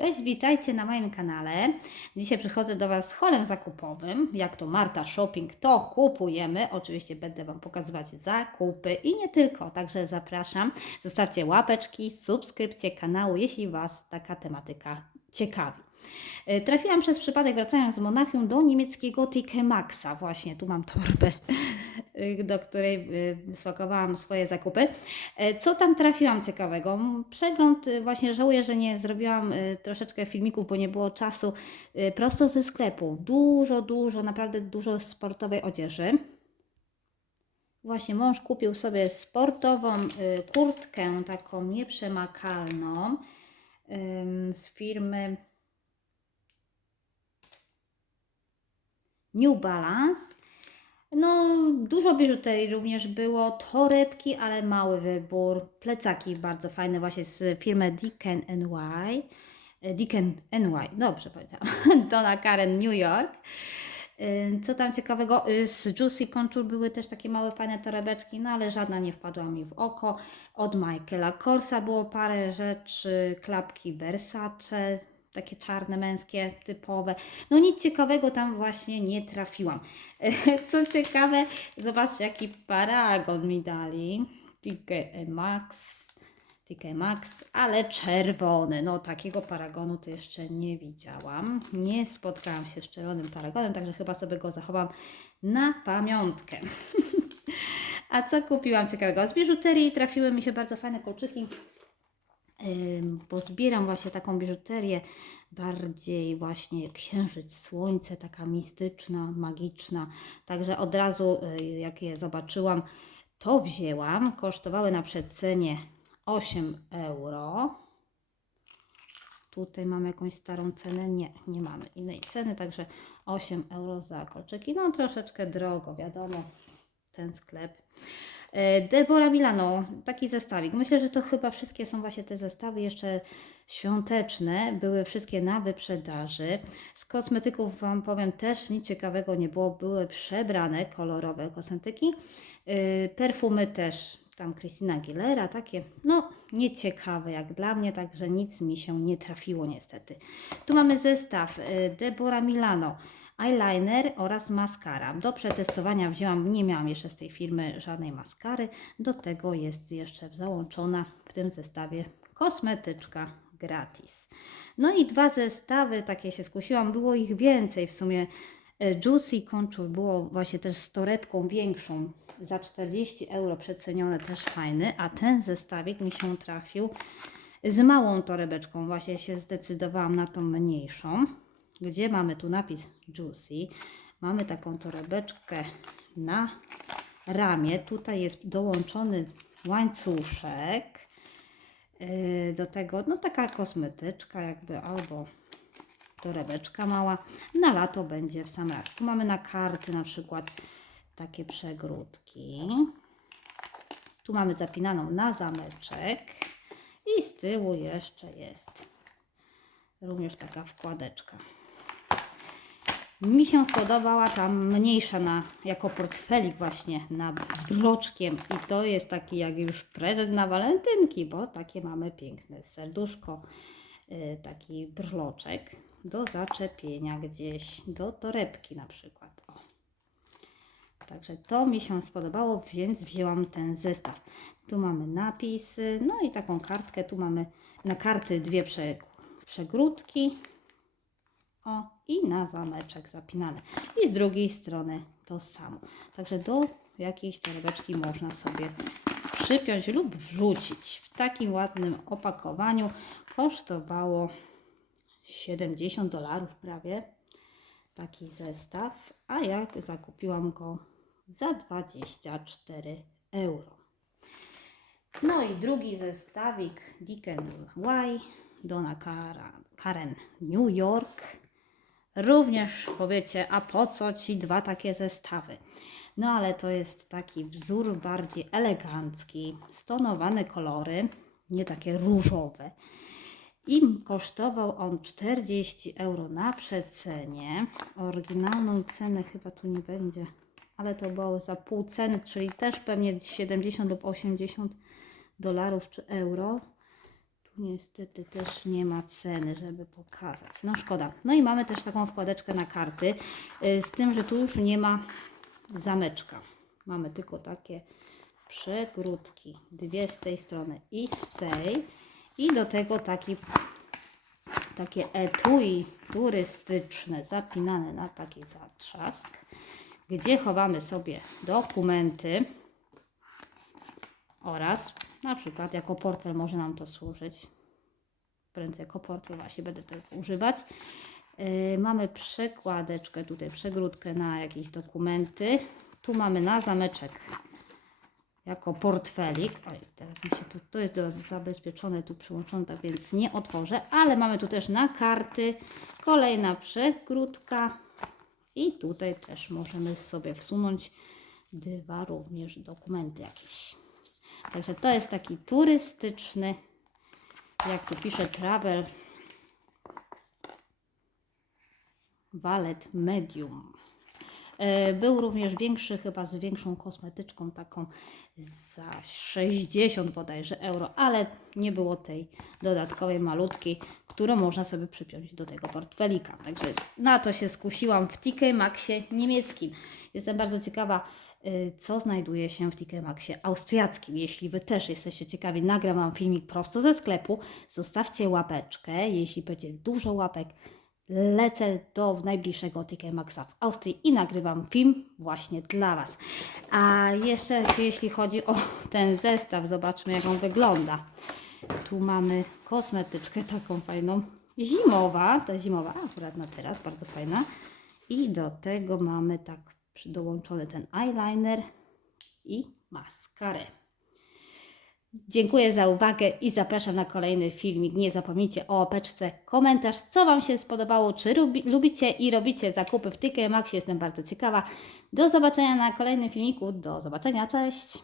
Cześć, witajcie na moim kanale. Dzisiaj przychodzę do Was z holem zakupowym. Jak to Marta Shopping, to kupujemy. Oczywiście będę Wam pokazywać zakupy i nie tylko, także zapraszam. Zostawcie łapeczki, subskrypcję kanału, jeśli Was taka tematyka ciekawi. E, Trafiłam przez przypadek, wracając z Monachium, do niemieckiego TK Maxa. Właśnie tu mam torbę, do której y, spakowałam swoje zakupy. E, Co tam trafiłam ciekawego? Przegląd, y, właśnie żałuję, że nie zrobiłam y, troszeczkę filmików, bo nie było czasu. Y, Prosto ze sklepów. Dużo, dużo, naprawdę dużo sportowej odzieży. Właśnie mąż kupił sobie sportową y, kurtkę, taką nieprzemakalną z firmy New Balance. No, dużo biżuterii również było, torebki, ale mały wybór, plecaki bardzo fajne właśnie z firmy Deacon NY. E, Deacon NY, dobrze powiedziałam, Donna Karen New York. Y, Co tam ciekawego? Y, Z Juicy Contour były też takie małe, fajne torebeczki, no ale żadna nie wpadła mi w oko. Od Michaela Korsa było parę rzeczy, klapki Versace, takie czarne, męskie, typowe. No nic ciekawego tam właśnie nie trafiłam. Co ciekawe, zobaczcie jaki paragon mi dali. TK Max. TK Max, ale czerwony. No takiego paragonu to jeszcze nie widziałam. Nie spotkałam się z czerwonym paragonem, także chyba sobie go zachowam na pamiątkę. A co kupiłam ciekawego? Z biżuterii trafiły mi się bardzo fajne kolczyki bo zbieram właśnie taką biżuterię bardziej właśnie księżyc, słońce, taka mistyczna, magiczna. Także od razu y, jak je zobaczyłam, to wzięłam. Kosztowały na przecenie 8 euro. Tutaj mamy jakąś starą cenę? Nie, nie mamy innej ceny, także 8 euro za kolczyki. No troszeczkę drogo, wiadomo, ten sklep. E, Deborah Milano, taki zestawik. Myślę, że to chyba wszystkie są właśnie te zestawy jeszcze świąteczne. Były wszystkie na wyprzedaży. Z kosmetyków Wam powiem też nic ciekawego nie było. Były przebrane kolorowe kosmetyki. Yy, Perfumy też, tam Christina Aguilera, takie, no nieciekawe jak dla mnie, także nic mi się nie trafiło niestety. Tu mamy zestaw yy, Deborah Milano eyeliner oraz maskara. Do przetestowania wzięłam, nie miałam jeszcze z tej firmy żadnej maskary. Do tego jest jeszcze załączona w tym zestawie kosmetyczka gratis. No i dwa zestawy, takie się skusiłam, było ich więcej w sumie. E, Juicy Contour było właśnie też z torebką większą, za 40 euro przecenione, też fajny, a ten zestawik mi się trafił z małą torebeczką, właśnie się zdecydowałam na tą mniejszą gdzie mamy tu napis Juicy. Mamy taką torebeczkę na ramię. Tutaj jest dołączony łańcuszek. Yy, Do tego no taka kosmetyczka jakby albo torebeczka mała. Na lato będzie w sam raz. Tu mamy na karty na przykład takie przegródki. Tu mamy zapinaną na zameczek. I z tyłu jeszcze jest również taka wkładeczka. Mi się spodobała ta mniejsza na, jako portfelik właśnie na, z bloczkiem i to jest taki jak już prezent na walentynki, bo takie mamy piękne serduszko, y, taki brloczek do zaczepienia gdzieś, do torebki na przykład. O. Także to mi się spodobało, więc wzięłam ten zestaw. Tu mamy napisy, no i taką kartkę. Tu mamy na karty dwie prze, przegródki. O, i na zameczek zapinane. I z drugiej strony to samo. Także do jakiejś torebeczki można sobie przypiąć lub wrzucić. W takim ładnym opakowaniu kosztowało 70 dolarów prawie taki zestaw, a ja zakupiłam go za 24 euro. No i drugi zestawik Deacon Y, Donna Kara- Karen New York. Również powiecie, a po co ci dwa takie zestawy? No ale to jest taki wzór bardziej elegancki, stonowane kolory, nie takie różowe. I kosztował on 40 euro na przecenie. Oryginalną cenę chyba tu nie będzie, ale to było za pół ceny, czyli też pewnie 70 lub 80 dolarów czy euro. Niestety też nie ma ceny, żeby pokazać. No szkoda. No i mamy też taką wkładeczkę na karty, y, z tym, że tu już nie ma zameczka. Mamy tylko takie przegródki. Dwie z tej strony i z tej. I do tego taki, takie etui turystyczne zapinane na taki zatrzask, gdzie chowamy sobie dokumenty oraz na przykład jako portfel może nam to służyć. Wręcz jako portfel właśnie będę tego używać. Yy, mamy przekładeczkę, tutaj przegródkę na jakieś dokumenty. Tu mamy na zameczek jako portfelik. Oj, teraz mi się tu, to jest do, zabezpieczone, tu przyłączone, tak więc nie otworzę, ale mamy tu też na karty kolejna przegródka i tutaj też możemy sobie wsunąć dwa również dokumenty jakieś. Także to jest taki turystyczny, jak tu pisze travel wallet medium. E, Był również większy, chyba z większą kosmetyczką, taką za 60 bodajże euro, ale nie było tej dodatkowej malutkiej, którą można sobie przypiąć do tego portfelika. Także na to się skusiłam w TK Maxie niemieckim. Jestem bardzo ciekawa, co znajduje się w TK Maxie austriackim. Jeśli Wy też jesteście ciekawi, nagram Wam filmik prosto ze sklepu. Zostawcie łapeczkę, jeśli będzie dużo łapek, lecę do najbliższego TK Maxa w Austrii i nagrywam film właśnie dla Was. A jeszcze jeśli chodzi o ten zestaw, zobaczmy jak on wygląda. Tu mamy kosmetyczkę taką fajną, zimowa, ta zimowa akurat na teraz, bardzo fajna. I do tego mamy tak dołączony ten eyeliner i maskarę. Dziękuję za uwagę i zapraszam na kolejny filmik. Nie zapomnijcie o łapeczce, komentarz, co Wam się spodobało, czy lubi, lubicie i robicie zakupy w TK Maxie. Jestem bardzo ciekawa. Do zobaczenia na kolejnym filmiku. Do zobaczenia, cześć!